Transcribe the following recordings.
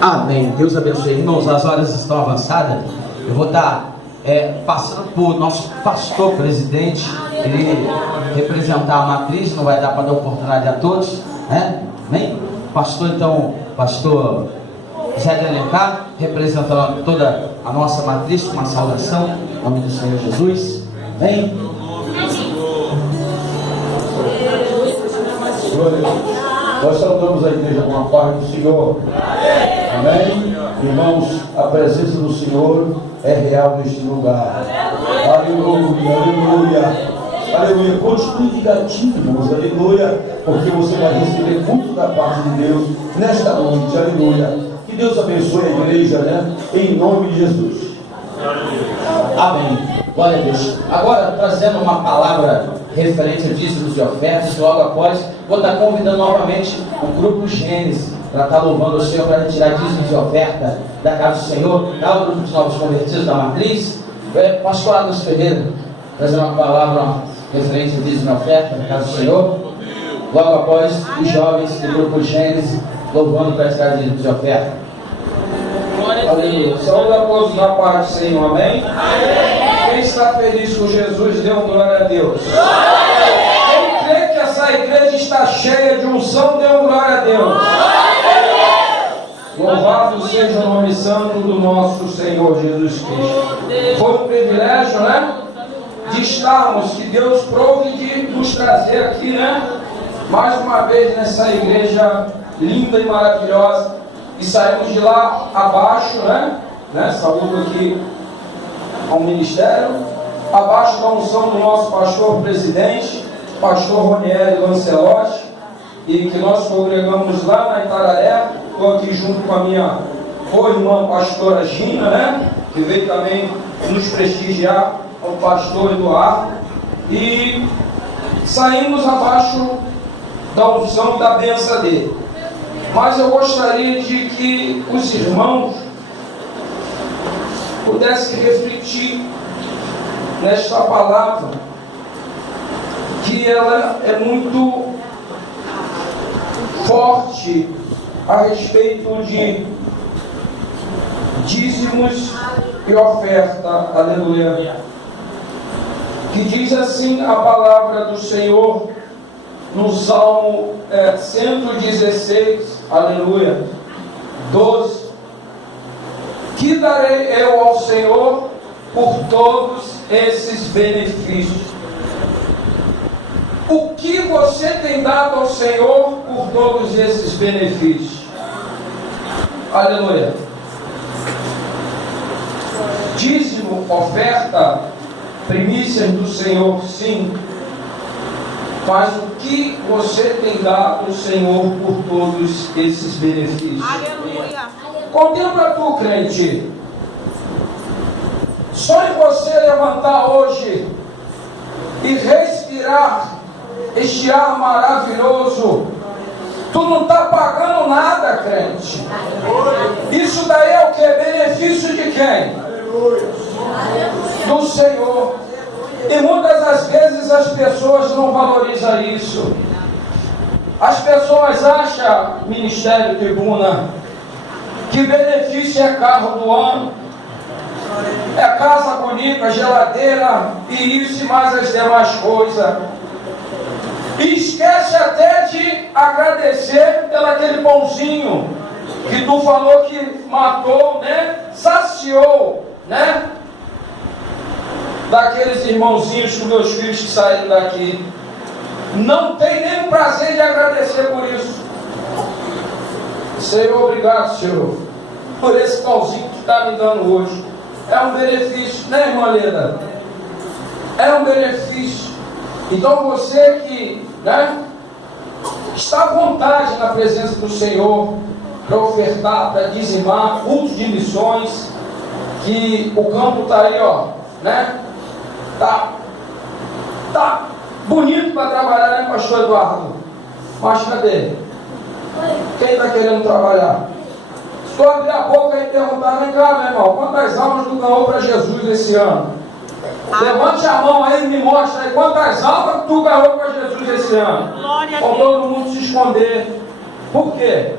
Amém. Deus abençoe. Irmãos, as horas estão avançadas. Eu vou estar passando por nosso pastor presidente, ele representar a matriz, não vai dar para dar oportunidade a todos, né? Amém? Pastor, então, pastor Zé de Alencar, representando toda a nossa matriz, com uma saudação, em nome do Senhor Jesus. Amém? Nós saudamos a igreja com a paz do Senhor. Amém? Irmãos, a presença do Senhor é real neste lugar. Aleluia, aleluia. Aleluia. Continue negativo, irmãos. Aleluia. Porque você vai receber muito da parte de Deus nesta noite. Aleluia. Que Deus abençoe a igreja, né? Em nome de Jesus. Amém. Glória a Deus. Agora, trazendo uma palavra referente a dízimos e ofertas, logo após, vou estar convidando novamente o grupo Gênesis para estar louvando o Senhor para retirar dízimos e oferta da casa do Senhor. Tá? O grupo de novos convertidos da matriz. Pastor Adams Ferreira, trazendo uma palavra referente a dízimos e oferta da casa do Senhor. Logo após, os jovens do grupo Gênesis louvando para retirar dízimos e oferta. Aleluia. Saúde a todos na paz do Senhor, amém? Quem está feliz com Jesus, dê glória a Deus. Quem crê que essa igreja está cheia de unção, dê glória a Deus. Louvado seja o nome santo do nosso Senhor Jesus Cristo. Foi um privilégio, né? De estarmos, que Deus prouve de nos trazer aqui, né? Mais uma vez nessa igreja linda e maravilhosa. E saímos de lá abaixo, né? Saúdo aqui ao ministério, abaixo da unção do nosso pastor presidente, pastor Ronieri Lancelotti, e que nós congregamos lá na Itararé. Estou aqui junto com a minha co-irmã pastora Gina, né? Que veio também nos prestigiar, o pastor Eduardo, e saímos abaixo da unção e da bênção dele. Mas eu gostaria de que os irmãos pudessem refletir nesta palavra, que ela é muito forte a respeito de dízimos e oferta. Aleluia. Que diz assim a palavra do Senhor no Salmo 116, aleluia, 12. Que darei eu ao Senhor por todos esses benefícios? O que você tem dado ao Senhor por todos esses benefícios? Aleluia. Dízimo, oferta, primícias do Senhor, sim. Mas o que você tem dado ao Senhor por todos esses benefícios? Aleluia. Contempla tu, crente. Só em você levantar hoje e respirar este ar maravilhoso, tu não está pagando nada, crente. Isso daí é o que? Benefício de quem? Do Senhor. E muitas das vezes as pessoas não valorizam isso. As pessoas acham, Ministério Tribuna, que benefício é carro do ano, é casa bonita, geladeira e isso e mais as demais coisas. E esquece até de agradecer pelo aquele pãozinho que tu falou que matou, né? Saciou, né? Daqueles irmãozinhos com meus filhos que saíram daqui. Não tem nem o prazer de agradecer por isso. Senhor, obrigado, Senhor, por esse pãozinho que está me dando hoje. É um benefício, né, irmã Leda? É um benefício. Então você que, né, está à vontade na presença do Senhor para ofertar, para dizimar, cultos de missões, que o campo está aí, ó, né? Tá bonito para trabalhar, né, pastor Eduardo? Mas cadê? Quem está querendo trabalhar? Se tu abrir a boca e perguntar, vem cá, meu irmão, quantas almas tu ganhou para Jesus esse ano? Levante a mão aí e me mostra aí quantas almas tu ganhou para Jesus esse ano. Com todo mundo se esconder. Por quê?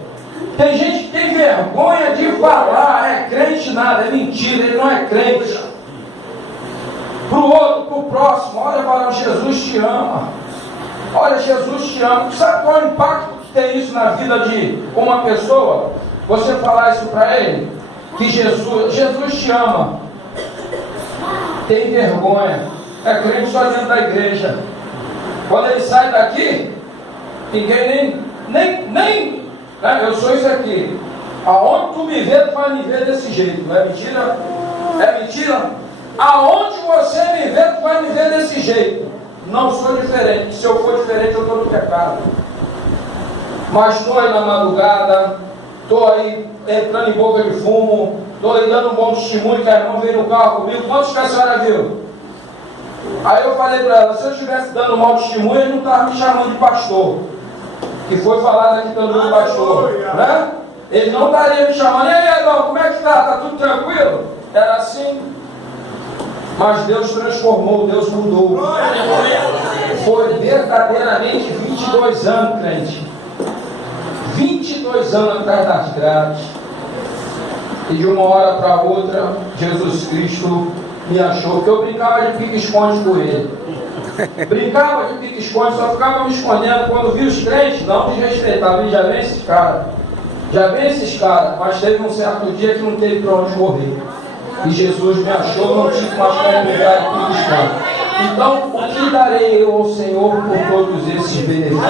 Tem gente que tem vergonha de falar, é crente nada, é mentira, ele não é crente. Para o outro, para o próximo, olha, varão, Jesus te ama. Olha, Jesus te ama. Sabe qual é o impacto que tem isso na vida de uma pessoa? Você falar isso para ele, que Jesus te ama. Tem vergonha, é crente só dentro da igreja. Quando ele sai daqui, ninguém nem eu sou isso aqui. Aonde tu me vê, tu vai me ver desse jeito. Não é mentira? É mentira? Aonde você me vê, tu vai me ver desse jeito. Não sou diferente. Se eu for diferente, eu estou no pecado. Mas estou aí na madrugada, estou aí entrando em boca de fumo, estou aí dando um bom testemunho, que a irmã veio no carro comigo. Quantos que a senhora viu? Aí eu falei para ela, se eu estivesse dando mau testemunho, ele não estava me chamando de pastor. Que foi falado aqui pelo meu pastor, né? Ele não estaria me chamando, e aí, Adão, como é que está? Está tudo tranquilo? Era assim. Mas Deus transformou, Deus mudou. Foi verdadeiramente 22 anos, crente. 22 anos atrás das grades. E de uma hora para outra, Jesus Cristo me achou, porque eu brincava de pique-esconde com ele. Brincava de pique-esconde, só ficava me escondendo. Quando vi os crentes, não desrespeitava. Já vem esses caras. Já vem esses caras. Mas teve um certo dia que não teve para onde correr. E Jesus me achou, não tive mais como brincar de pique-esconde. Então, o que darei eu ao Senhor por todos esses benefícios?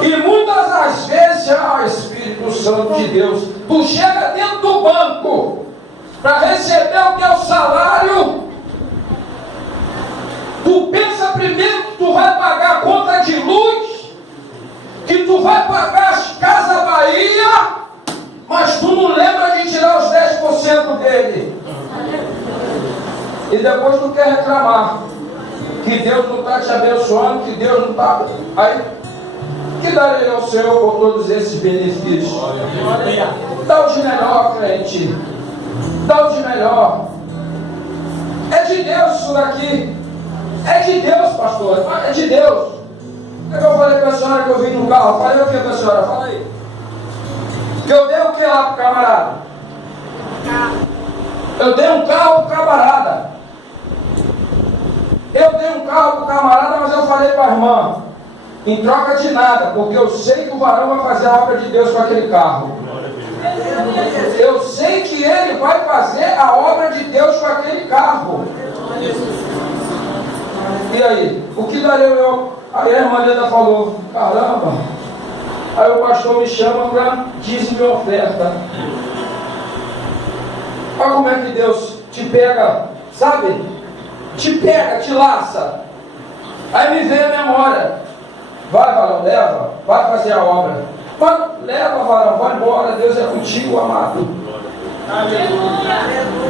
E muitas das vezes, Espírito Santo de Deus, tu chega dentro do banco para receber o teu salário. Tu pensa primeiro que tu vai pagar a conta de luz, que tu vai pagar as Casas Bahia, mas tu não lembra de tirar os 10% dele. E depois tu quer reclamar que Deus não está te abençoando, que Deus não está. Aí, que darei ao Senhor por todos esses benefícios? Dá o de melhor, crente. Dá o de melhor. É de Deus isso daqui. É de Deus, pastor. É de Deus. O que eu falei para a senhora que eu vim no carro? Falei o que para a senhora? Fala aí. Que eu dei o que lá para o camarada? Eu dei um carro para o camarada. Eu dei um carro para o camarada, mas eu falei para a irmã, em troca de nada, porque eu sei que o varão vai fazer a obra de Deus com aquele carro. Eu sei que ele vai fazer a obra de Deus com aquele carro. E aí, o que darei eu? Aí a irmã Leda falou, caramba. Aí o pastor me chama para dízimo e oferta. Olha como é que Deus te pega, sabe? Te pega, te laça. Aí me veio a memória. Vai, varão, leva, vai fazer a obra. Vai, leva, varão, vai embora. Deus é contigo, amado.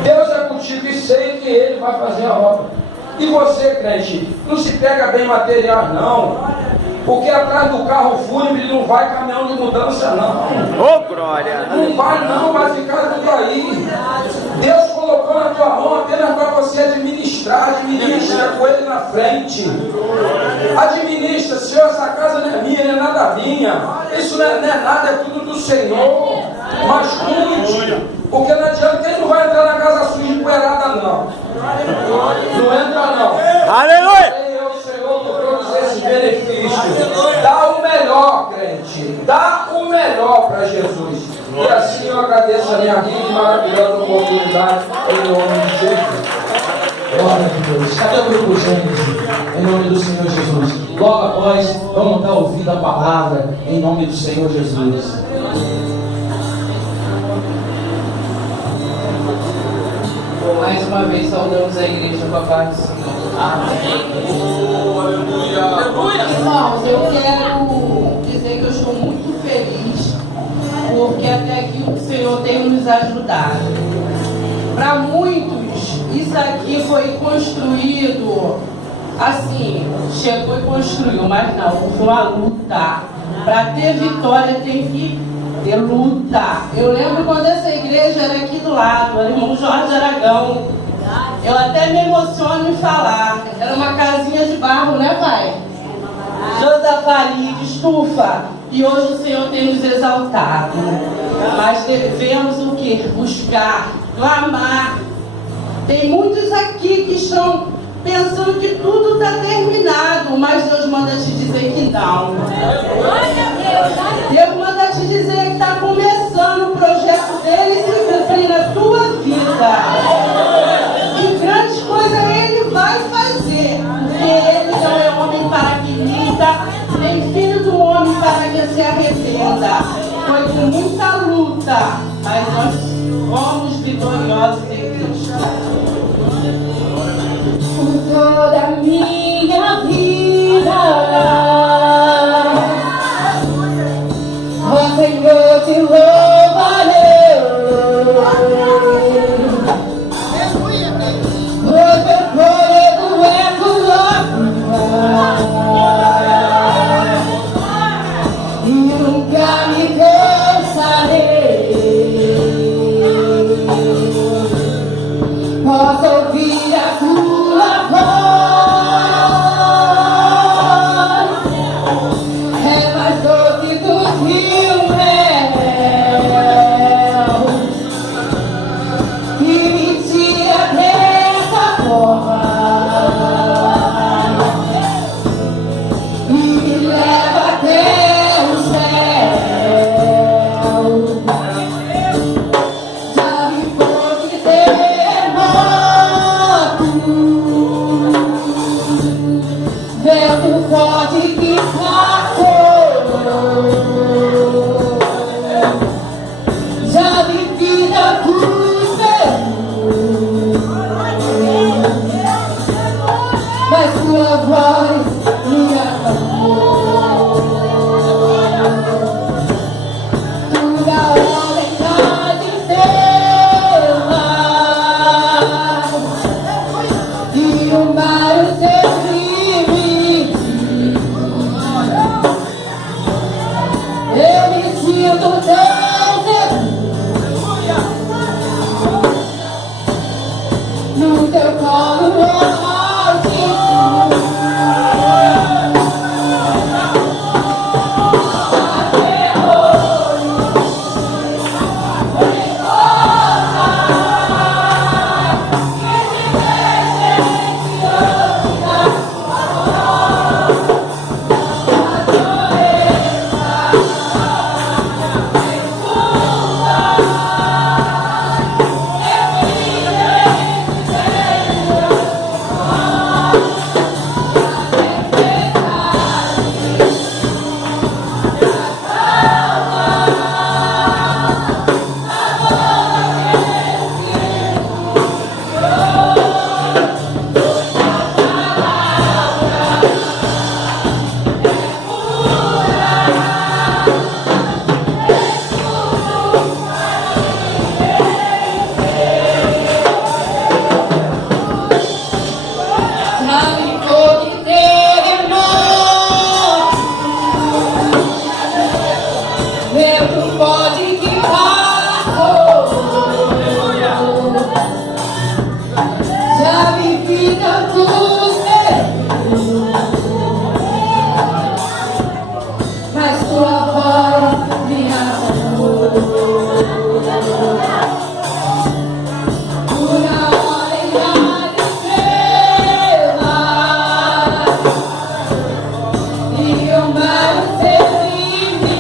Deus é contigo e sei que Ele vai fazer a obra. E você, crente, não se pega bem material, não. Porque atrás do carro fúnebre não vai caminhão de mudança, não. Ô, glória! Não vai, não, vai ficar tudo aí. Deus colocou na tua mão apenas para você administrar. Administra com Ele na frente. Administra, Senhor, essa casa não é minha, não é nada minha. Isso não é nada, é tudo do Senhor. Mas cuide. Porque não adianta que Ele não vai entrar na casa suja empoeirada, não. Não entra, não. Aleluia! Senhor, por todos esses benefícios. Dá o melhor, crente. Dá o melhor para Jesus. E assim eu agradeço a minha rica e maravilhosa oportunidade em nome de Jesus. Glória a Deus. Cadê o grupo Gênesis? Em nome do Senhor Jesus. Logo após, vamos dar ouvido à palavra em nome do Senhor Jesus. Mais uma vez saudamos a igreja com a paz do Senhor. Amém. Irmãos, eu quero dizer que eu estou muito feliz porque até aqui o Senhor tem nos ajudado. Para muitos, isso aqui foi construído assim, chegou e construiu, mas não, foi uma luta. Para ter vitória tem que ter luta. Eu lembro quando essa igreja era aqui do lado, era o irmão Jorge Aragão. Eu até me emociono em falar. Era uma casinha de barro, né, pai? Josafari, de estufa. E hoje o Senhor tem nos exaltado. Mas devemos o quê? Buscar, clamar. Tem muitos aqui que estão pensando que tudo está terminado, mas Deus manda te dizer que não. Deus manda te dizer que está começando o projeto dele se cumprir na tua vida. E grandes coisas ele vai fazer, porque ele não é homem para que minta, nem filho do homem para que se arrependa. Foi com muita luta, mas nós fomos vitoriosos em Cristo. Por toda a minha vida, ó Senhor, te louvarei. O teu fôlego é tua e nunca me cansarei. Posso ouvir a tua voz, é mais doce do que o mel, e me tira dessa forma e me leva até o céu. Já me pode ter morto, vento forte que passou. Já vi vida mas tua voz me acalmou. Toda hora em casa estrela e o mar o seu limite. Eu me sinto tão seguro no teu colo altíssimo. Sabe pode ter morto, vento pode que passou. Já vi vida dos meus, mas tua voz me acalmou. Uma hora em cada estrela e o mar o seu limite.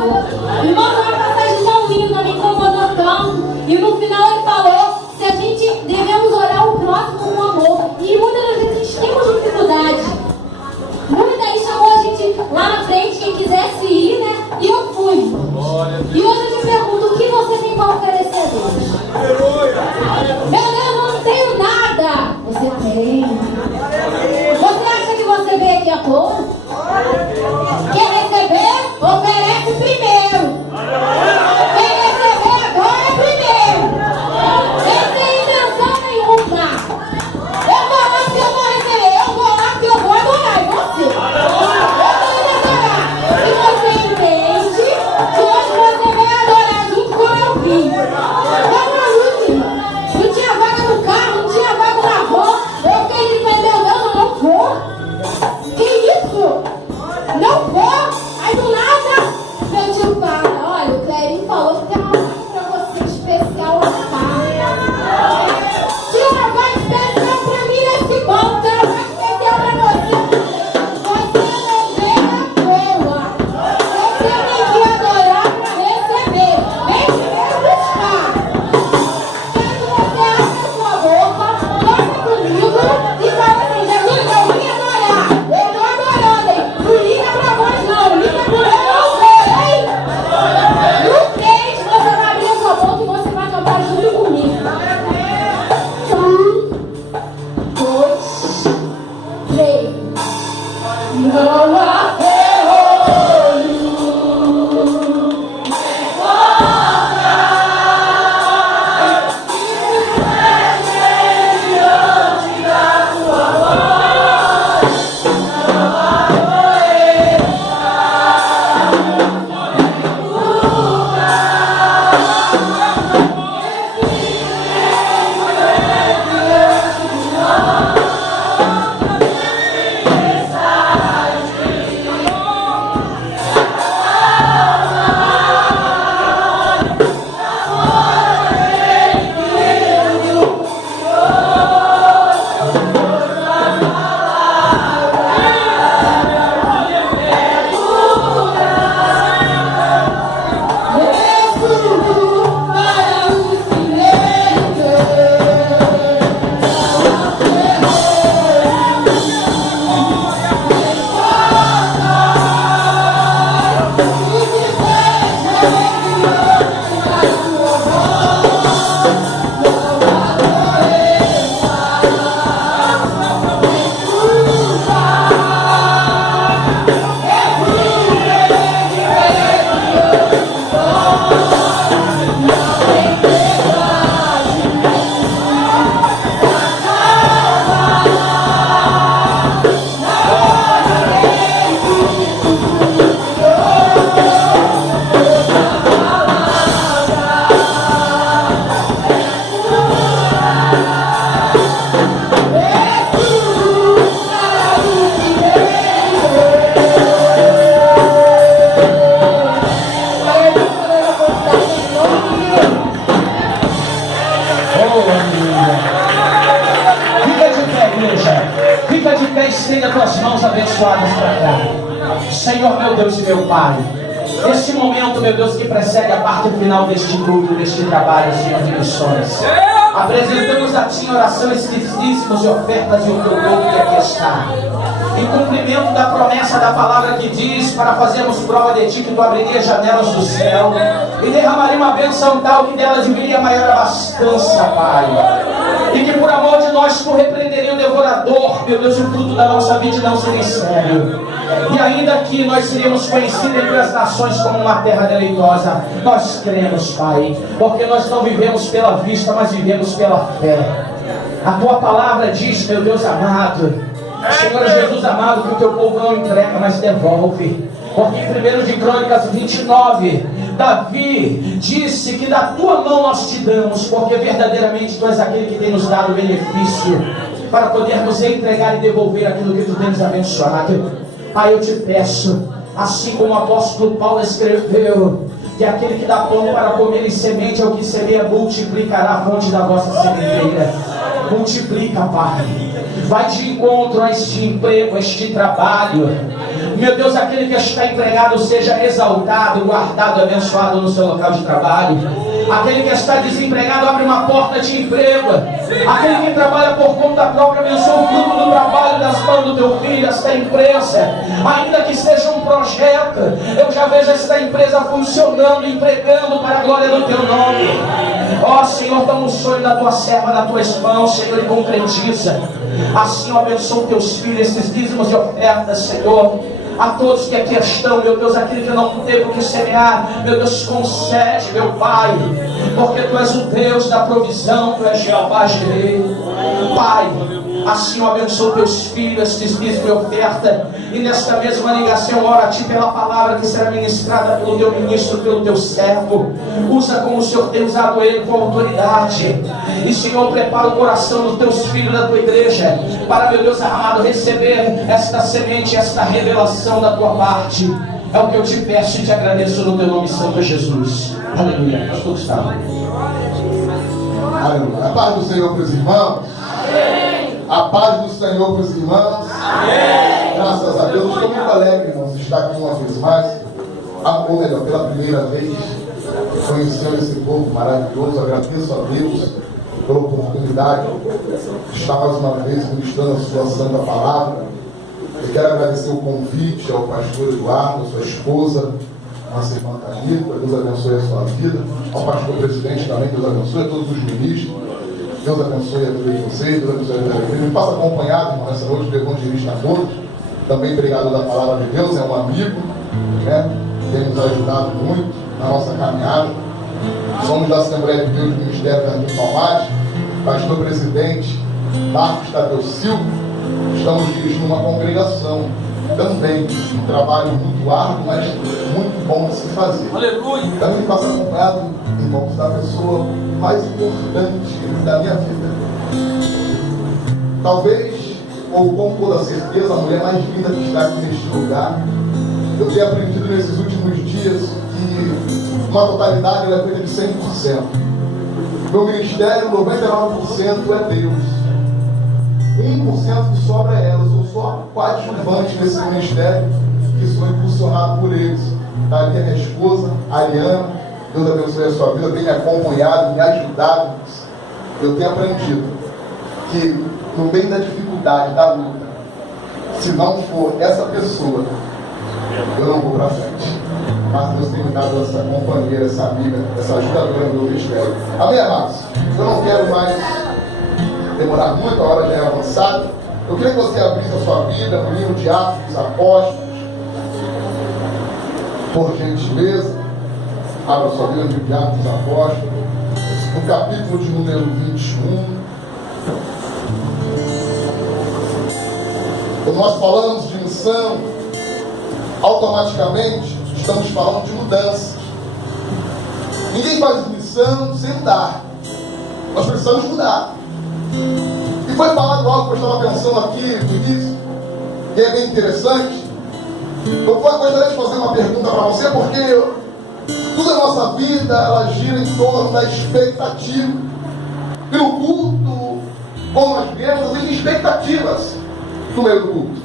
Senhor. Irmãos, uma passagem tão linda, me incomodou tanto. E no final ele falou se a gente devemos olhar o próximo com amor. E muitas das vezes a gente tem uma dificuldade. Muita aí chamou a gente lá na frente, quem quisesse ir, né? E eu fui. E hoje eu te pergunto, o que você tem para oferecer a Deus? Meu Deus, eu não tenho nada. Você tem. Você acha que você veio aqui à toa? Quer receber? Oferece primeiro. Quem receber agora é primeiro. Sem intenção nenhuma. Eu vou lá porque eu vou receber. Eu vou lá porque eu vou adorar. E você? Eu vou adorar. Se você entende que hoje você vai adorar junto com eu vim. Não tinha vaga no carro, não tinha vaga na van. Eu fiquei de pé, meu Deus, eu não vou. Que isso? Não vou. Aí do nada, meu tio fala, olha, o Clerinho falou que tem uma vaga pra você especial lá na casa. Tinha uma vaga especial pra mim nesse banco, tem uma vaga especial pra você. Você não vem na boa. Você tem que adorar pra receber. Vem primeiro buscar. Quando você abre a sua boca, toca comigo e fala assim, Jesus, eu vim adorar. Eu tô adorando, hein? Não liga pra voz não, liga pro meu Deus, hein? No 3, você vai abrir a sua boca e você vai cantar junto comigo. 1, 2, 3. Não há ferrolho. Fica de pé, estenda tuas mãos abençoadas para cá. Senhor, meu Deus e meu Pai, neste momento, meu Deus, que precede a parte final deste culto, deste trabalho, Senhor, de missões, apresentamos a Ti em oração esses dízimos e ofertas e o Teu povo que aqui está. Em cumprimento da promessa da palavra que diz, para fazermos prova de Ti, que Tu abriria janelas do céu e derramaria uma bênção tal que delas viria maior abastança, Pai. E que por amor de nós Tu repreenderia o devorador, meu Deus, o fruto da nossa vida não seria sério. E ainda que nós seríamos conhecidos entre as nações como uma terra deleitosa, nós cremos, Pai, porque nós não vivemos pela vista, mas vivemos pela fé. A Tua palavra diz, meu Deus amado, Senhor Jesus amado, que o Teu povo não entrega, mas devolve. Porque em 1 de Crônicas 29, Davi disse que da Tua mão nós te damos, porque verdadeiramente Tu és aquele que tem nos dado o benefício para podermos entregar e devolver aquilo que Tu tens abençoado. Pai, eu te peço, assim como o apóstolo Paulo escreveu, que aquele que dá pão para comer e semente ao que semeia multiplicará a fonte da vossa sementeira. Multiplica, Pai. Vai de encontro a este emprego, a este trabalho. Meu Deus, aquele que está empregado seja exaltado, guardado, abençoado no seu local de trabalho. Aquele que está desempregado, abre uma porta de emprego. Aquele que trabalha por conta própria, abençoa o fruto do trabalho das mãos do teu filho, esta empresa. Ainda que seja um projeto, eu já vejo esta empresa funcionando, empregando para a glória do teu nome. Ó Senhor, toma o sonho da tua serva nas tuas mãos, Senhor, e concretiza. Assim, abençoa teus filhos, esses dízimos e ofertas, Senhor. A todos que aqui estão, meu Deus, aquele que não teve o que semear, meu Deus, concede, meu Pai, porque Tu és o Deus da provisão, Tu és Jeová Jireh. Pai, assim eu abençoo teus filhos, estes dízimos e oferta, e nesta mesma ligação, ora a Ti pela palavra que será ministrada pelo Teu ministro, pelo Teu servo. Usa como o Senhor tem usado ele com autoridade. E Senhor, prepara o coração dos Teus filhos da Tua igreja, para, meu Deus amado, receber esta semente, esta revelação da Tua parte. É o que eu te peço e te agradeço no Teu nome santo, Jesus. Aleluia. Pastor Gustavo. Aleluia. A paz do Senhor para os irmãos. A paz do Senhor para os irmãos. Graças a Deus. Estou muito alegre, irmãos, de estar aqui uma vez mais. Ou melhor, pela primeira vez, conhecendo esse povo maravilhoso. Agradeço a Deus pela oportunidade de estar mais uma vez ministrando a sua santa palavra. Eu quero agradecer o convite ao pastor Eduardo, a sua esposa, a nossa irmã Thalita. Deus abençoe a sua vida. Ao pastor presidente também, Deus abençoe a todos os ministros. Deus abençoe a vida de vocês, Deus abençoe a vida da igreja. Me faça acompanhado, irmão, nessa noite do evangelista Afonso, também pregador da palavra de Deus, é um amigo, né? Tem nos ajudado muito na nossa caminhada. Somos da Assembleia de Deus do Ministério da Jardim Palmares, pastor presidente Marcos Tadeu Silva. Estamos dirigindo uma congregação também, um trabalho muito árduo, mas muito bom de se fazer. Aleluia! Também faço acompanhado, irmãos, da pessoa mais importante da minha vida. Talvez, ou com toda certeza, a mulher mais linda que está aqui neste lugar. Eu tenho aprendido nesses últimos dias que uma totalidade ela é feita de 100%. Meu ministério, 99% é Deus. 1% que sobra é ela. Eu sou só coadjuvante nesse ministério, que sou impulsionado por eles. Dali a minha esposa, a Ariana. Deus abençoe a sua vida, tem me acompanhado, me ajudado. Eu tenho aprendido que no meio da dificuldade, da luta, se não for essa pessoa, eu não vou para frente. Mas Deus tem me dado essa companheira, essa amiga, essa ajudadora do meu ministério. Amém, amados? Eu não quero mais demorar muito, a hora já é avançada. Eu queria que você abrisse a sua Bíblia no livro de Atos dos Apóstolos. Por gentileza, abra sua Bíblia no livro de Atos dos Apóstolos, no capítulo de número 21. Quando nós falamos de missão, automaticamente estamos falando de mudança. Ninguém faz missão sem mudar. Nós precisamos mudar. E foi falado algo que eu estava pensando aqui no início, que é bem interessante. Eu gostaria de fazer uma pergunta para você, porque toda a nossa vida ela gira em torno da expectativa. E no culto, como nós vemos, existem expectativas no meio do culto.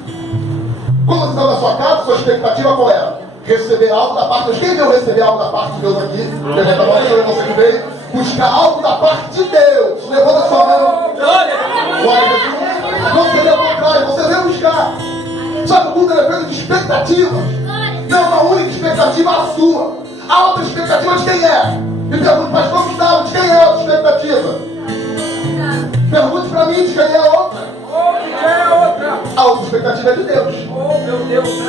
Quando você está na sua casa, sua expectativa qual era? Receber algo da parte de Deus. Quem veio receber algo da parte de Deus aqui? Levanta a mão, eu não sei que veio. Buscar algo da parte de Deus. Levanta a sua mão. Glória a Deus. Não seria ao contrário, você veio buscar. Sabe, o culto é feito de expectativas. Não é uma única expectativa a sua. A outra expectativa de quem é? Me pergunte, pastor Gustavo, de quem é a outra expectativa? Pergunte para mim de quem é a outra. A outra expectativa é de Deus.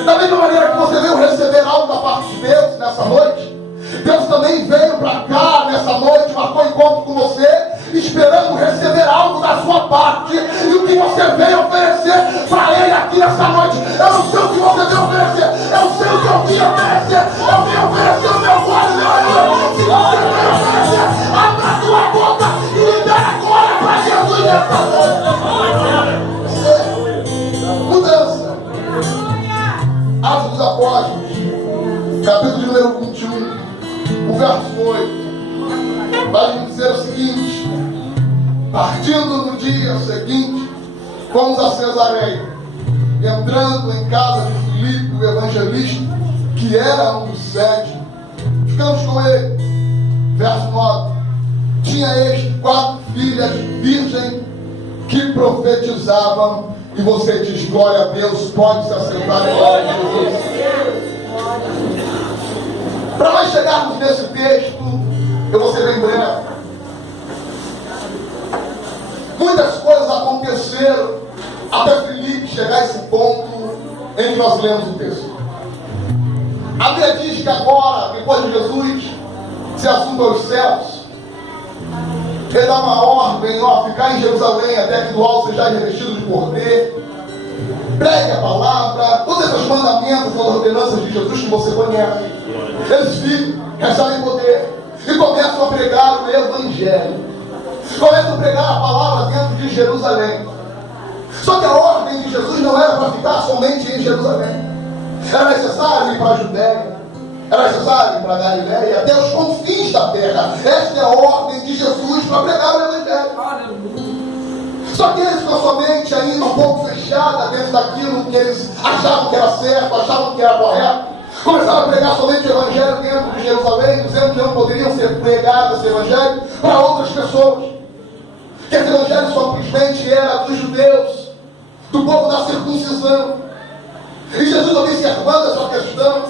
Da mesma maneira que você veio receber algo da parte de Deus nessa noite, Deus também veio para cá nessa noite, marcou encontro com você, esperando receber algo da sua parte. E o que você veio oferecer para Ele aqui nessa noite, eu não sei o que você veio oferecer, eu sei o que eu vim oferecer. Eu vim oferecer o meu glória, meu amor. Se você veio oferecer, abra a tua boca e libera glória para Jesus nessa noite. Mudança. Atos dos Apóstolos, capítulo de número 21, o verso 8, vai dizer o seguinte: Partindo no dia seguinte, fomos a Cesareia. Entrando em casa de Filipe, o evangelista, que era um dos 7, ficamos com ele. Verso 9. Tinha este 4 filhas virgens que profetizavam. E você diz: glória a Deus, pode se assentar em glória a Jesus. Para nós chegarmos nesse texto, eu vou ser bem breve. Muitas coisas aconteceram até Filipe chegar a esse ponto em que nós lemos o texto. A Bíblia diz que agora, depois de Jesus se assunta aos céus, ele dá uma ordem: ó, ficar em Jerusalém até que do alto seja revestido de poder, pregue a palavra, todos esses mandamentos, as ordenanças de Jesus que você conhece. Eles ficam, recebem poder e começam a pregar o evangelho, começam a pregar a palavra dentro de Jerusalém. Só que a ordem de Jesus não era para ficar somente em Jerusalém. Era necessário ir para a Judéia, era necessário ir para a Galiléia e até os confins da terra. Esta é a ordem de Jesus para pregar o evangelho. Só que eles, com a sua mente ainda um pouco fechada dentro daquilo que eles achavam que era certo, achavam que era correto, começaram a pregar somente o evangelho dentro de Jerusalém, dizendo que não poderiam ser pregados esse evangelho para outras pessoas, que esse evangelho simplesmente era dos judeus, do povo da circuncisão. E Jesus, observando essa questão,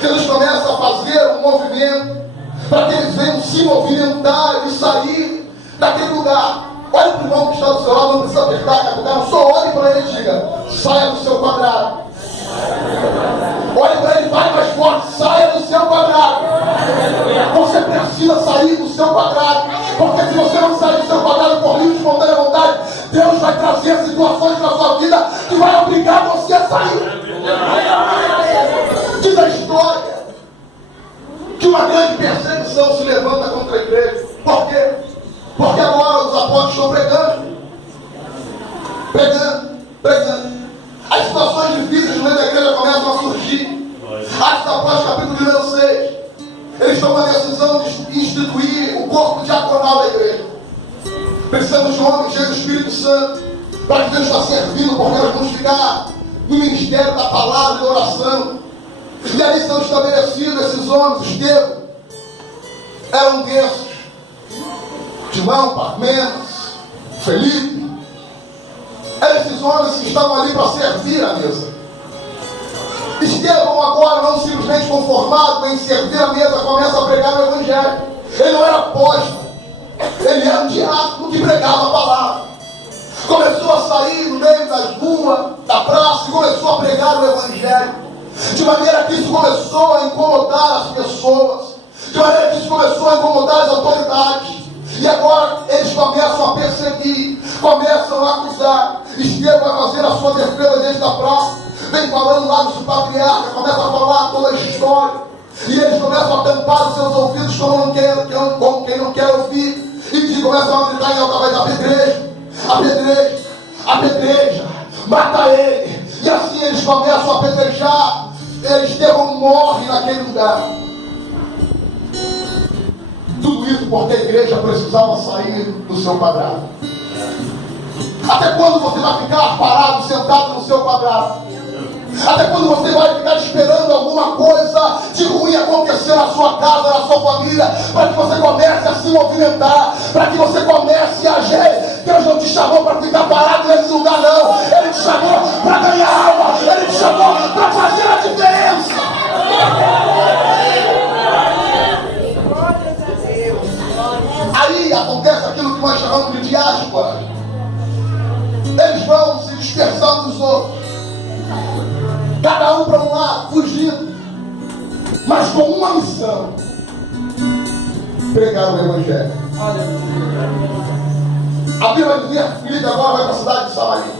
Jesus começa a fazer um movimento para que eles venham se movimentar e sair daquele lugar. Olhe para o irmão que está do seu lado, não precisa apertar, catucar, só olhe para ele e diga: saia do seu quadrado. Olhe para ele, vai mais forte, saia do seu quadrado. Você precisa sair do seu quadrado, porque se você não sair do seu quadrado por livre e espontânea vontade, Deus vai trazer situações na sua vida que vai obrigar você a sair. Diz a história que uma grande perseguição se levanta contra a igreja. Por quê? Porque agora os apóstolos estão pregando. As situações difíceis no meio da igreja começam a surgir. Atos dos Apóstolos, capítulo número 6. Eles tomam a decisão de instituir o corpo diaconal da igreja. Precisamos de homens cheios do Espírito Santo para que Deus está servindo, porque nós vamos ficar no ministério da palavra e da oração. E ali são estabelecidos esses homens. Estevão era um desses. Timão, Parmenas, Felipe, eram esses homens que estavam ali para servir a mesa. Estevão agora, não simplesmente conformado em servir a mesa, começa a pregar o evangelho. Ele não era apóstolo, ele era um diácono que pregava a palavra. Começou a sair no meio das ruas, da praça, e começou a pregar o evangelho. De maneira que isso começou a incomodar as pessoas, de maneira que isso começou a incomodar as autoridades. E agora eles começam a perseguir, começam a acusar. Estevão vai fazer a sua defesa dentro da praça, vem falando lá do patriarca, começa a falar toda a história. E eles começam a tampar os seus ouvidos como quem não quer ouvir. E começam a gritar em alta voz: apedreja, mata ele. E assim eles começam a apedrejar. Estevão morre naquele lugar. Tudo isso porque a igreja precisava sair do seu quadrado. Até quando você vai ficar parado, sentado no seu quadrado? Até quando você vai ficar esperando alguma coisa de ruim acontecer na sua casa, na sua família, para que você comece a se movimentar, para que você comece a agir? Deus não te chamou para ficar parado nesse lugar, não. Ele te chamou para ganhar alma. Ele te chamou para fazer a diferença. Aí acontece aquilo que nós chamamos de diáspora. Eles vão se dispersando dos outros, cada um para um lado, fugindo, mas com uma missão: pregar o evangelho. A Bíblia vai dizer que Filipe agora vai para a cidade de Samaria.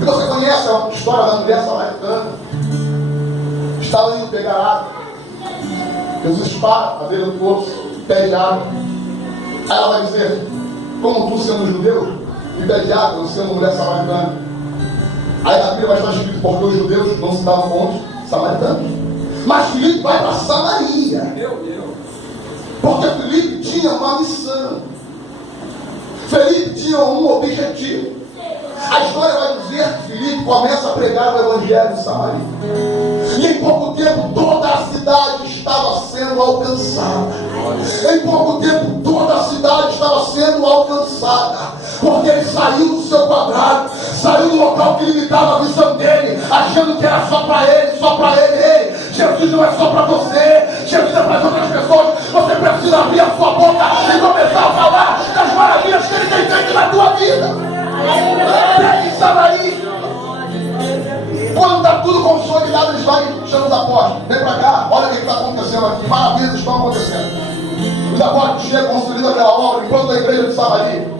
E você conhece a história da mulher samaritana? Estava indo pegar água. Jesus para a beira do poço, pede água. Aí ela vai dizer: como tu, sendo judeu, me pede água, eu sendo mulher samaritana? Aí na Bíblia vai estar escrito: porque os judeus não se davam com os samaritanos. Mas Filipe vai para Samaria, porque Filipe tinha uma missão. Felipe tinha um objetivo. A história vai dizer que Filipe começa a pregar o evangelho em Samaria. E em pouco tempo toda a cidade estava sendo alcançada. Em pouco tempo toda a cidade estava sendo alcançada. Porque ele saiu do seu quadrado, saiu do local que limitava a visão dele, achando que era só para ele, só para ele. Ei, Jesus não é só para você, Jesus é para as outras pessoas. Você precisa abrir a sua boca e começar a falar das maravilhas que ele tem feito na tua vida. Pregue em Samaria. Quando está tudo consolidado, eles vão chamando os apóstolos. Vem para cá, olha o que está acontecendo aqui. Maravilhas estão acontecendo. Os apóstolos chegam construindo aquela obra, enquanto a igreja de Samaria.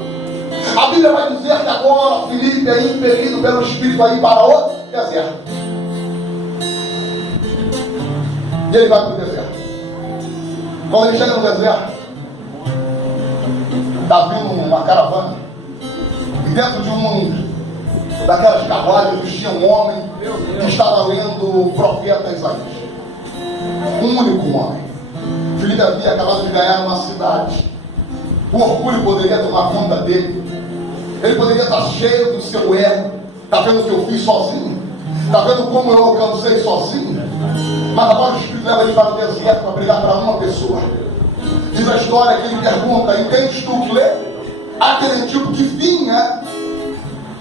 A Bíblia vai dizer que agora Filipe é impelido pelo Espírito a ir para o deserto. E ele vai para o deserto. Quando ele chega no deserto, está vindo uma caravana. E dentro de daquelas carruagens existia um homem que estava lendo o profeta Isaías. Um único homem. Filipe havia acabado de ganhar uma cidade. O orgulho poderia tomar conta dele. Ele poderia estar cheio do seu ego. Está vendo o que eu fiz sozinho? Está vendo como eu alcancei sozinho? Mas agora o Espírito leva ele para o deserto para pregar para uma pessoa. Diz a história que ele pergunta: entendes tu que lê? Aquele tipo que vinha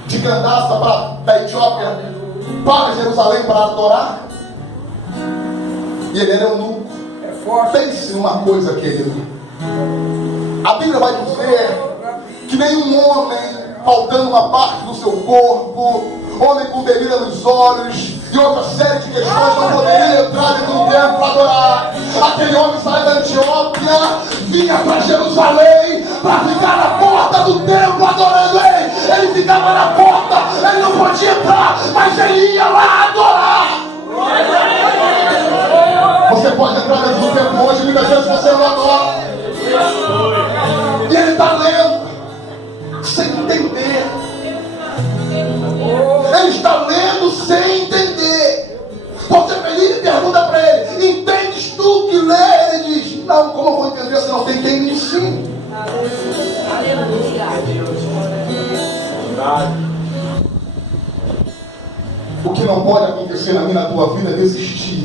de Candaça da Etiópia para Jerusalém para adorar. E ele era eunuco. Pense uma coisa, querido. A Bíblia vai dizer que nenhum homem faltando uma parte do seu corpo, homem com bebida nos olhos e outra série de questões não poderia entrar dentro do templo para adorar. Aquele homem saiu da Etiópia, vinha para Jerusalém para ficar na porta do templo adorando. Ele ficava na porta, ele não podia entrar, mas ele ia lá adorar. Você pode entrar dentro do templo hoje, muitas vezes você não adora. E ele está lendo sem entender. Ele está lendo sem entender. Porque Felipe pergunta para ele: entendes tu que lê? Ele diz: não, como eu vou entender se não tem quem me ensine? O que não pode acontecer na minha, na tua vida é desistir.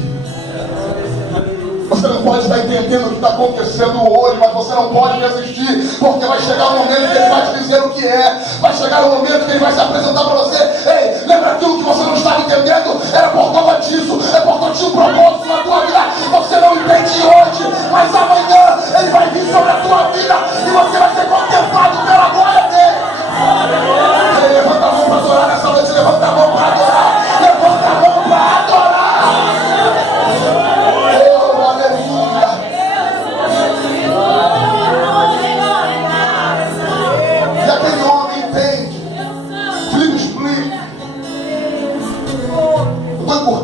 Você não pode estar entendendo o que está acontecendo hoje, mas você não pode desistir, porque vai chegar um momento que ele vai te dizer o que é. Vai chegar um momento que ele vai se apresentar para você. Ei, lembra aquilo que você não estava entendendo? Era por causa disso, é porque tinha um propósito na tua vida. Você não entende hoje, mas amanhã ele vai vir sobre a tua vida e você vai ser contemplado pela glória dele. Ele levanta a mão para adorar nessa noite, levanta a mão para adorar, levanta a mão para adorar.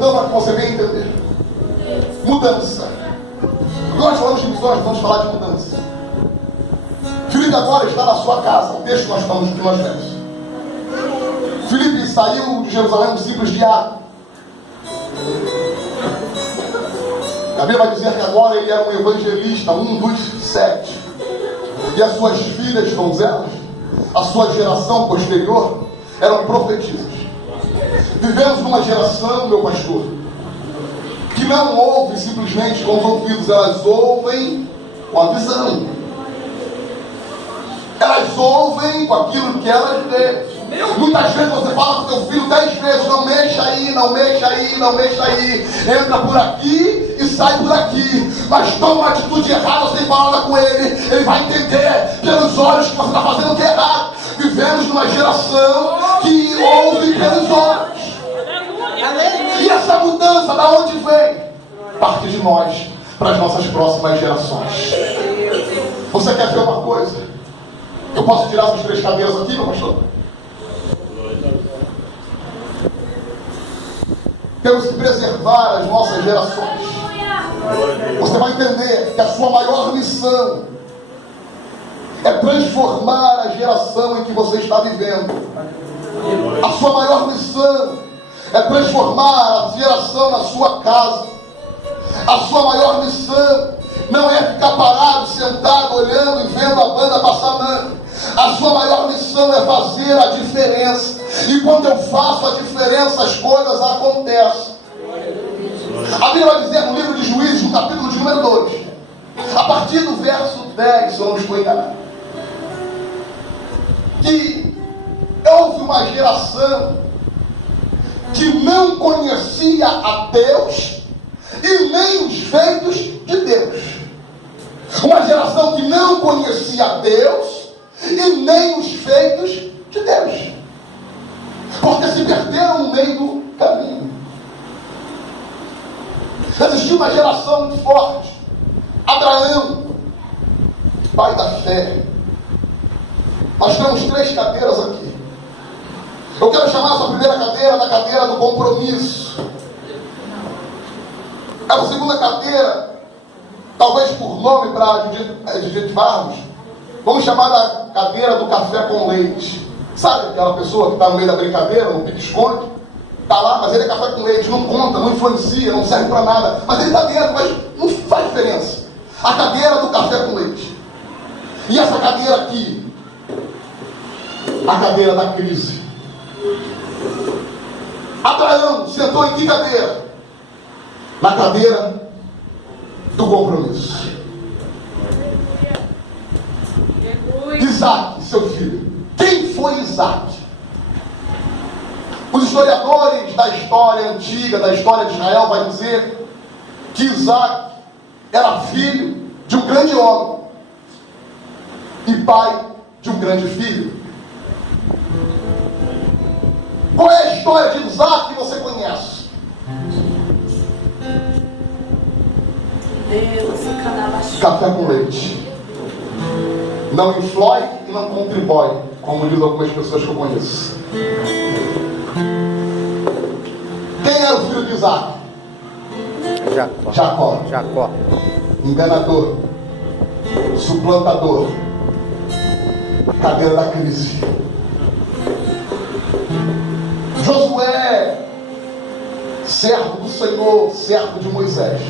Para que você venha entender. Mudança. Nós falamos de missões, vamos falar de mudança. Filipe agora está na sua casa. O texto que nós vemos. Filipe saiu de Jerusalém um simples diácono. A Bíblia vai dizer que agora ele era um evangelista, um dos 7. E as suas filhas, donzelas, a sua geração posterior, eram profetisas. Vivemos numa geração, meu pastor, que não ouve simplesmente com os ouvidos, elas ouvem com a visão. Elas ouvem com aquilo que elas veem. Muitas vezes você fala para o teu filho 10 vezes: não mexa aí, não mexa aí, não mexa aí. Entra por aqui e sai por aqui. Mas toma uma atitude errada, você tem falado com ele. Ele vai entender pelos olhos que você está fazendo o que é errado. Vivemos numa geração que ouve pelos olhos. E essa mudança, da onde vem? Parte de nós, para as nossas próximas gerações. Você quer ver uma coisa? Eu posso tirar essas 3 cadeiras aqui, meu pastor? Temos que preservar as nossas gerações. Você vai entender que a sua maior missão é transformar a geração em que você está vivendo. A sua maior missão é transformar a geração na sua casa. A sua maior missão não é ficar parado, sentado, olhando e vendo a banda passar, não. A sua maior fazer a diferença. E quando eu faço a diferença, as coisas acontecem. A Bíblia vai dizer no livro de Juízes, no capítulo de número 2, a partir do verso 10, se eu não estou enganado, que houve uma geração que não conhecia a Deus e nem os feitos de Deus. Uma geração que não conhecia a Deus e nem os feitos de Deus, porque se perderam no meio do caminho. Existia uma geração muito forte. Abraão, pai da fé. Nós temos 3 cadeiras aqui. Eu quero chamar essa primeira cadeira da cadeira do compromisso. Essa segunda cadeira, talvez por nome para adjetivarmos, vamos chamar da cadeira do café com leite. Sabe aquela pessoa que está no meio da brincadeira, no pique-esconde? Está lá, mas ele é café com leite, não conta, não influencia, não serve para nada. Mas ele está dentro, mas não faz diferença. A cadeira do café com leite. E essa cadeira aqui, a cadeira da crise. Abraão sentou em que cadeira? Na cadeira do compromisso. Isaac, seu filho. Quem foi Isaac? Os historiadores da história antiga, da história de Israel, vai dizer que Isaac era filho de um grande homem e pai de um grande filho. Qual é a história de Isaac que você conhece? Café com leite. Não influi e não contribui, como diz algumas pessoas que eu conheço. Quem era o filho de Isaac? Jacó. Enganador. Suplantador. Cadeira da crise. Josué, servo do Senhor, servo de Moisés.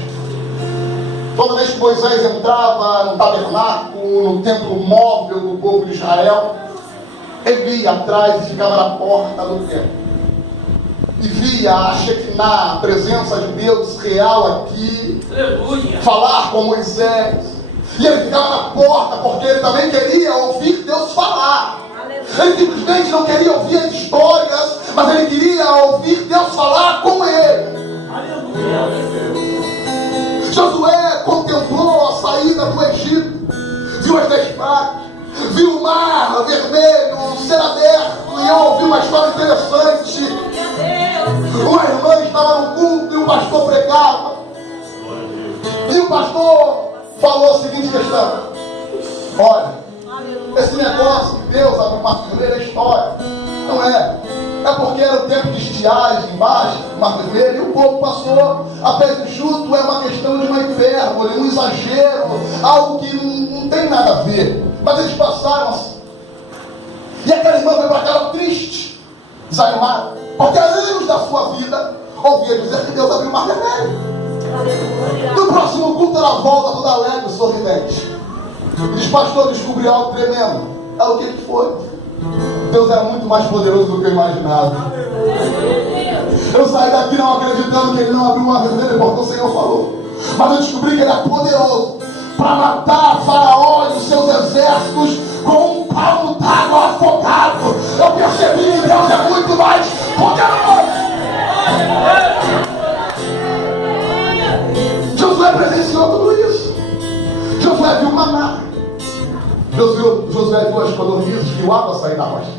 Toda vez que Moisés entrava no tabernáculo, no templo móvel do povo de Israel, ele ia atrás e ficava na porta do templo. E via a Shekinah, a presença de Deus real aqui, falar com Moisés. E ele ficava na porta, porque ele também queria ouvir Deus falar. Ele simplesmente não queria ouvir as histórias, mas ele queria ouvir Deus falar com ele. Josué contemplou a saída do Egito, viu as 10 pragas, viu o mar vermelho, o céu aberto, e eu ouvi uma história interessante. Uma irmã estava no culto e o pastor pregava. E o pastor falou a seguinte questão: olha, esse negócio que Deus abriu uma vermelha é história. Não é. É porque era o tempo de estiagem embaixo, mar vermelho, e o povo passou a pé enxuto. É uma questão de uma hipérbole, um exagero, algo que não tem nada a ver. Mas eles passaram assim. E aquela irmã foi para casa triste, desanimada, porque há anos da sua vida ouvia dizer que Deus abriu o mar vermelho. No próximo culto ela volta toda alegre, sorridente. E diz: pastor, descobri algo tremendo. É o que foi? Deus era muito mais poderoso do que eu imaginava. Eu saí daqui não acreditando que ele não abriu o mar vermelho, porque o Senhor falou. Mas eu descobri que ele é poderoso para matar Faraó e os seus exércitos com um palmo d'água afogado. Eu percebi que Deus é muito mais poderoso. Josué presenciou tudo isso. Josué viu o maná. Josué viu as codornizes, viu água sair da rocha.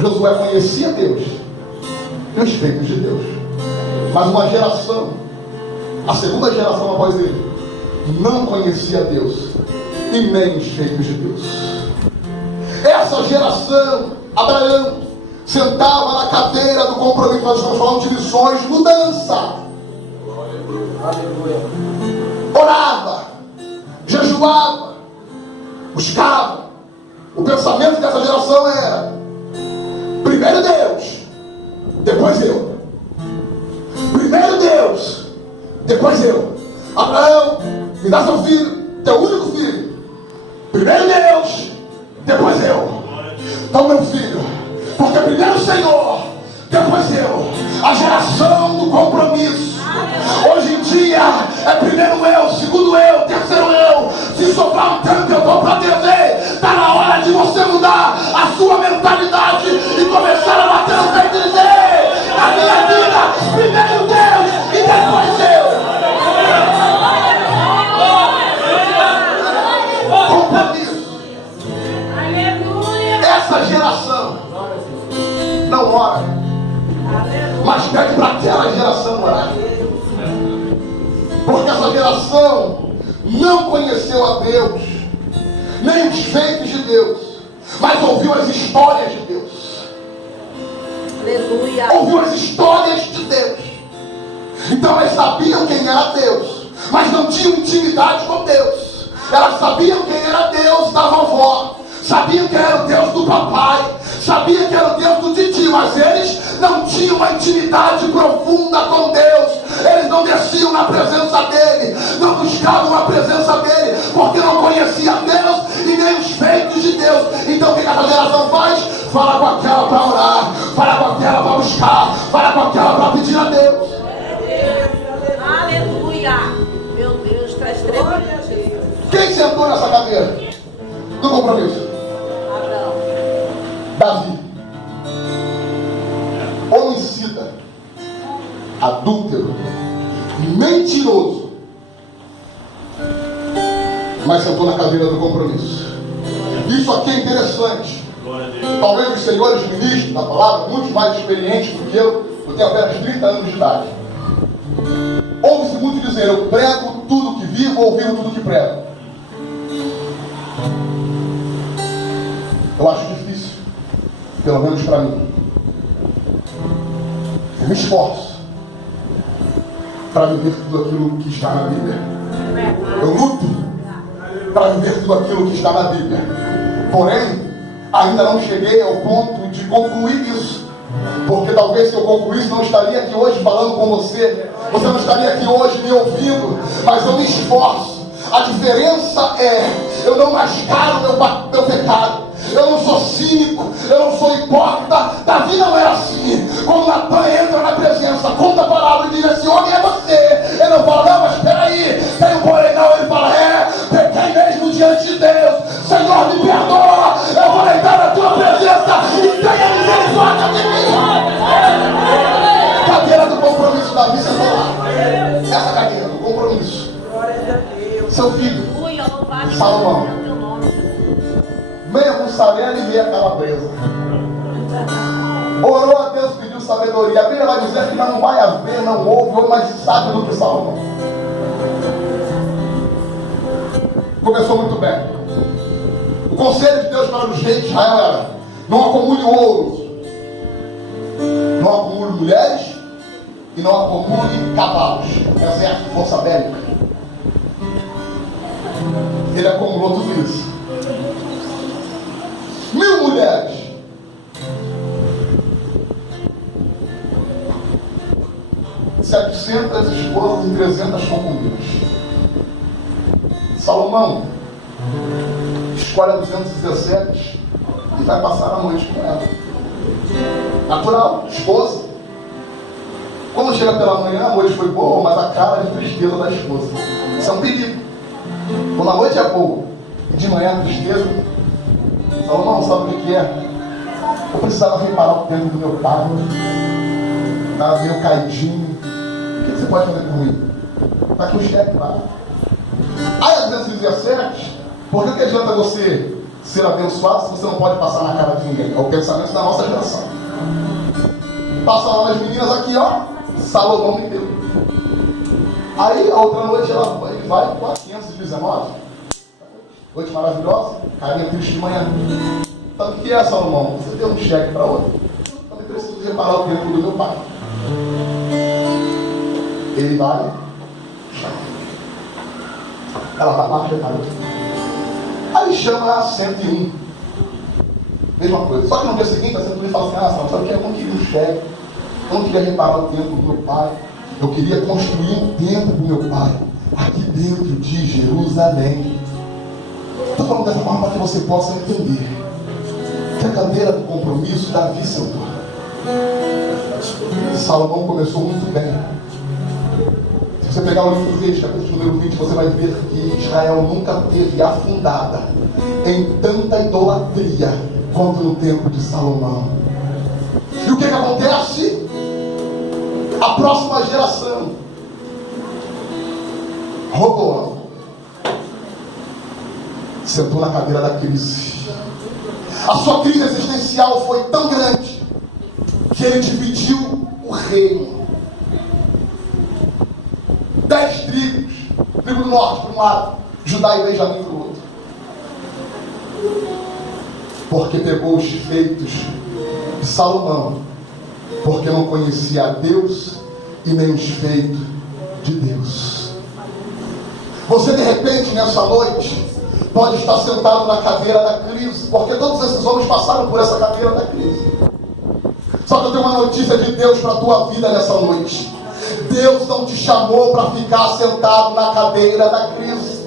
Josué conhecia Deus e os feitos de Deus. Mas uma geração, a segunda geração após ele, não conhecia Deus e nem os feitos de Deus. Essa geração, Abraão, sentava na cadeira do compromisso. Nós estamos falando de missões, mudança. Orava, jejuava, buscava. O pensamento dessa geração era: primeiro Deus, depois eu. Primeiro Deus, depois eu. Abraão, me dá seu filho, teu único filho. Primeiro Deus, depois eu. Então, meu filho, porque primeiro o Senhor, depois eu. A geração do compromisso. Hoje em dia é primeiro eu, segundo eu, terceiro eu. Se sobrar um tempo eu dou para Deus. Está na hora de você mudar a sua mentalidade e começar a bater no peito e dizer: na minha vida, primeiro Deus e depois eu. Compromisso. Essa geração não ora, mas pede para aquela geração orar. Porque essa geração não conheceu a Deus, nem os feitos de Deus, mas ouviu as histórias de Deus. Aleluia. Ouviu as histórias de Deus. Então elas sabiam quem era Deus, mas não tinham intimidade com Deus. Elas sabiam quem era Deus da vovó, sabiam que era o Deus do papai, sabiam que era o Deus do titio, mas eles não tinham uma intimidade profunda com Deus. Eles não desciam na presença dele, não buscavam a presença dele, porque não conhecia Deus e nem os feitos de Deus. Então o que essa geração faz? Fala com aquela para orar, fala com aquela para buscar, fala com aquela para pedir a Deus. Aleluia. Meu Deus, traz tremendo. Quem sentou nessa cadeira do compromisso? Davi. Homicida, adúltero, mentiroso, mas sentou na cadeira do compromisso. Isso aqui é interessante. Talvez os senhores ministros da palavra, muitos mais experientes do que eu tenho apenas 30 anos de idade. Ouve-se muito dizer: eu prego tudo que vivo ou vivo tudo que prego. Eu acho difícil, pelo menos para mim. Eu me esforço para viver tudo aquilo que está na Bíblia. Eu luto para viver tudo aquilo que está na Bíblia. Porém, ainda não cheguei ao ponto de concluir isso. Porque talvez se eu concluísse, não estaria aqui hoje falando com você. Você não estaria aqui hoje me ouvindo. Mas eu me esforço. A diferença é: eu não mascaro meu pecado. Eu não sou cínico, eu não sou hipócrita. Davi não era assim. Quando Natan entra na presença, conta a palavra e diz: esse homem é você. Ele não fala: não, mas espera aí, tem um porém não. Ele fala: pequei mesmo diante de Deus. Senhor, me perdoa. Eu vou deitar na tua presença e tenha misericórdia de mim. Cadeira do compromisso. Davi sentou lá. Essa cadeira do compromisso. Seu filho Salomão, meia mussarela e meia calabresa, orou a Deus, pediu sabedoria. A Bíblia vai dizer que não vai haver, não houve, mas sabe do que Salomão. Começou muito bem. O conselho de Deus para os reis de Israel era: não acumule ouro, não acumule mulheres e não acumule cavalos, exército, força bélica. Ele acumulou tudo isso. 1000 mulheres, 700 esposas e 300 concubinas. Salomão escolhe a 217 e vai passar a noite com ela. Natural, esposa. Quando chega pela manhã, a noite foi boa, mas a cara de tristeza da esposa. Isso é um perigo. Quando a noite é boa e de manhã a tristeza, Salomão, sabe o que é? Eu precisava reparar o tempo do meu pai. Estava meio caidinho. O que você pode fazer por mim? Está aqui o cheque lá. Aí a 217, por que adianta você ser abençoado se você não pode passar na cara de ninguém? É o pensamento da nossa geração. Passa lá nas meninas aqui, ó. Salomão me deu. Aí a outra noite ele vai com a 519. Noite maravilhosa, carinha triste de manhã. Então o que é, Salomão? Você deu um cheque para outra. Eu também preciso reparar o tempo do meu pai. Ele vai. Ela vai lá, repara. Aí chama a 101. Mesma coisa. Só que no dia seguinte a 101 fala assim: sabe o que? Eu não queria um cheque. Eu não queria reparar o tempo do meu pai. Eu queria construir um templo do meu pai aqui dentro de Jerusalém. Estou falando dessa forma para que você possa entender que a cadeira do compromisso Davi sentou. Salomão começou muito bem. Se você pegar o livro do Reis, capítulo número 20, você vai ver que Israel nunca teve afundada em tanta idolatria quanto no tempo de Salomão. E o que acontece? A próxima geração, Roboão, sentou na cadeira da crise. A sua crise existencial foi tão grande que ele dividiu o reino. 10 tribos, tribo do norte para um lado, Judá e Benjamim para o outro. Porque pegou os feitos de Salomão, porque não conhecia a Deus e nem os feitos de Deus. Você de repente nessa noite pode estar sentado na cadeira da crise, porque todos esses homens passaram por essa cadeira da crise. Só que eu tenho uma notícia de Deus para a tua vida nessa noite. Deus não te chamou para ficar sentado na cadeira da crise.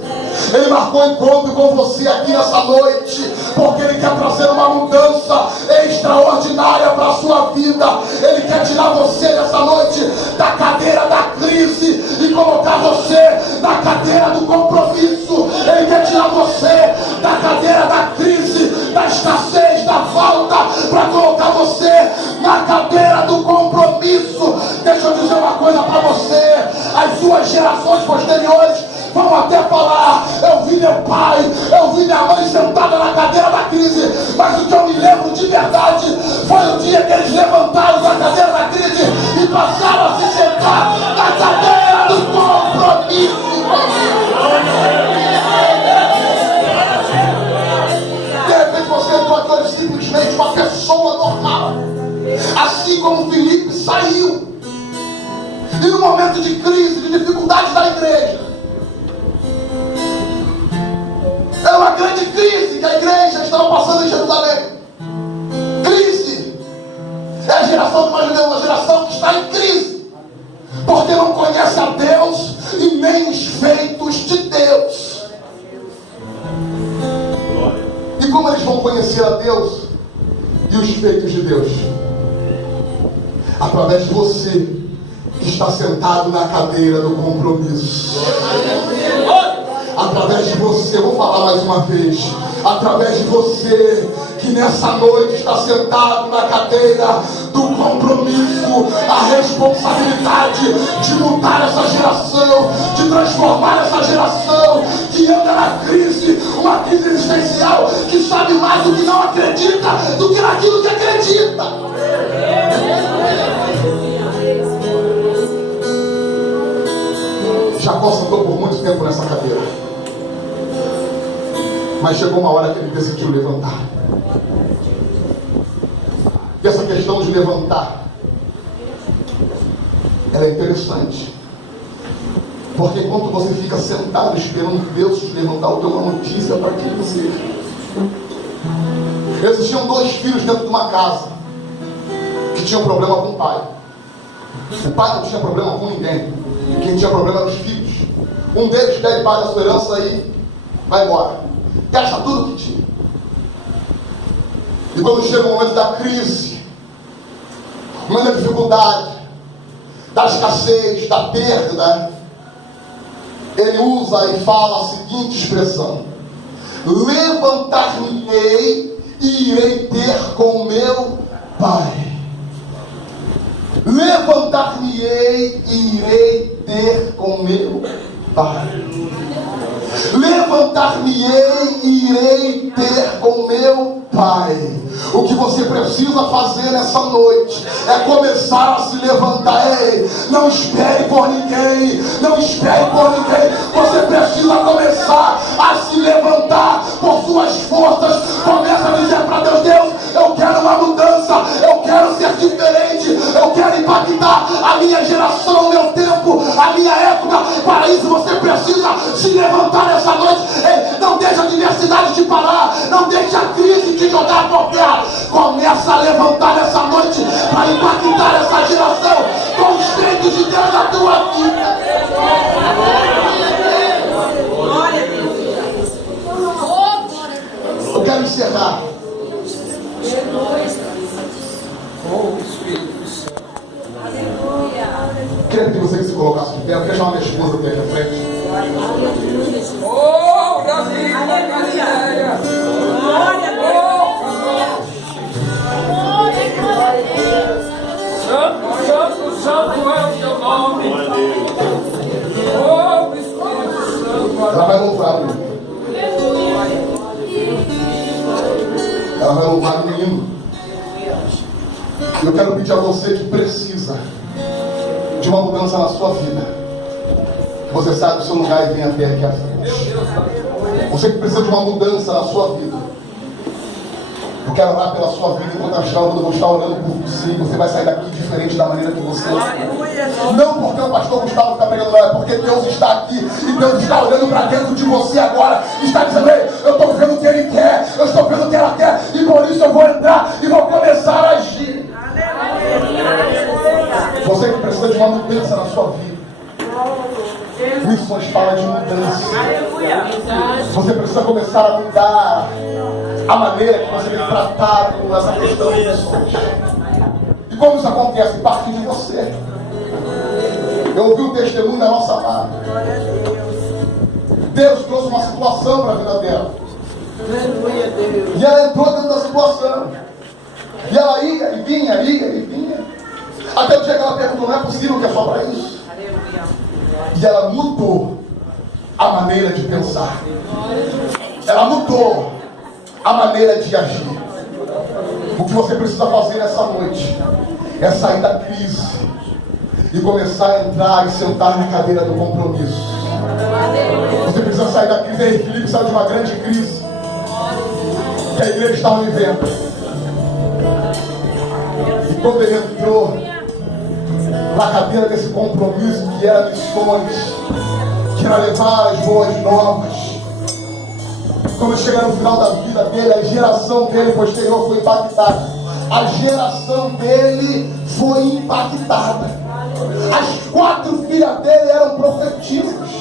Ele marcou encontro com você aqui nessa noite, porque Ele quer trazer uma mudança extraordinária para a sua vida. Ele quer tirar você nessa noite da cadeira da crise e colocar você na cadeira do compromisso. Ele quer tirar você da cadeira da crise, da escassez, da falta, para colocar você na cadeira do compromisso. Deixa eu dizer uma coisa para você: as suas gerações posteriores vão até falar: eu vi meu pai, eu vi minha mãe sentada na cadeira da crise, mas o que eu me lembro de verdade foi o dia que eles levantaram da cadeira da crise e passaram a se sentar na cadeira do compromisso. De repente você entrou aqui hoje simplesmente uma pessoa normal, assim como Filipe saiu. E no momento de crise, de dificuldade da igreja, era uma grande crise que a igreja estava passando em Jerusalém. Crise. É a geração que nós vivemos, uma geração que está em crise, porque não conhece a Deus e nem os feitos de Deus. E como eles vão conhecer a Deus e os feitos de Deus? Através de você que está sentado na cadeira do compromisso. Através de você, vou falar mais uma vez, através de você que nessa noite está sentado na cadeira do compromisso, a responsabilidade de mudar essa geração, de transformar essa geração que anda na crise, uma crise existencial, que sabe mais do que não acredita do que naquilo que acredita. Jacó sentou por muito tempo nessa cadeira, mas chegou uma hora que ele decidiu levantar. E essa questão de levantar, ela é interessante, porque enquanto você fica sentado esperando Deus te levantar, eu tenho uma notícia para que você. Existiam 2 filhos dentro de uma casa que tinham problema com o pai. O pai não tinha problema com ninguém. Quem tinha problema eram os filhos. Um deles pede para a sua herança e vai embora, gasta tudo que tinha. E quando chega o momento da crise, o momento da dificuldade, da escassez, da perda, ele usa e fala a seguinte expressão: levantar-me-ei e irei ter com meu pai. Levantar-me-ei e irei ter com meu pai. Levantar-me-ei e irei ter com meu pai. O que você precisa fazer nessa noite é começar a se levantar. Ei, não espere por ninguém, não espere por ninguém. Você precisa começar a se levantar por suas forças. Começa a dizer para Deus: Deus, eu quero uma mudança, eu quero ser diferente, eu quero impactar a minha geração, o meu tempo, a minha época. Para isso você precisa se levantar nessa noite. Ei, não deixe a adversidade te parar, não deixe a crise te jogar por terra. Começa a levantar nessa noite para impactar essa geração com os feitos de Deus na tua vida. Glória a Deus. Oh, Davi da Galileia. Santo, santo, santo é o teu nome. Oh, Espírito Santo. Ela vai louvar, menino. Ela vai louvar, menino. Eu quero pedir a você que precisa de uma mudança na sua vida. Você sai do seu lugar e vem até aqui à frente. Você que precisa de uma mudança na sua vida. Eu quero orar pela sua vida enquanto eu vou estar orando por você. Você vai sair daqui diferente da maneira que você é. Não porque o pastor Gustavo está pregando, não. É porque Deus está aqui. E Deus está olhando para dentro de você agora. E está dizendo: ei, eu estou vendo o que Ele quer. Eu estou vendo o que ela quer. E por isso eu vou entrar e vou começar a agir. Você que precisa de uma mudança na sua vida. Missões fala de mudança. Você precisa começar a mudar a maneira que você tem tratado com essa questão de missões. E como isso acontece? Parte de você. Eu ouvi o testemunho da nossa amada. Deus trouxe uma situação para a vida dela. E ela entrou dentro da situação. E ela ia e vinha, até o dia que ela perguntou: não é possível que é só para isso? E ela mudou a maneira de pensar. Ela mudou a maneira de agir. O que você precisa fazer nessa noite é sair da crise e começar a entrar e sentar na cadeira do compromisso. Você precisa sair da crise. Aí Filipe saiu de uma grande crise que a igreja estava vivendo. E quando ele entrou na cadeira desse compromisso que era missões, que era levar as boas novas, quando chegar no final da vida dele, a geração dele posterior foi impactada. A geração dele foi impactada. As 4 filhas dele eram profetisas,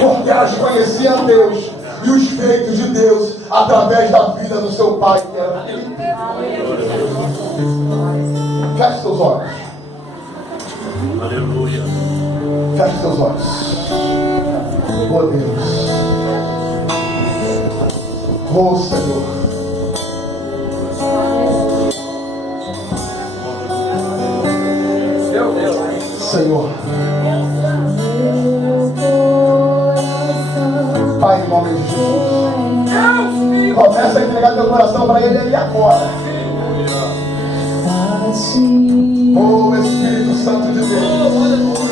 porque elas conheciam Deus e os feitos de Deus através da vida do seu pai, que era Filipe. Feche seus olhos. Aleluia. Feche seus olhos. Oh Deus. Oh Senhor. Senhor. Pai, em nome de Jesus. Começa a entregar teu coração para Ele aí agora. Oh Espírito Santo de Deus.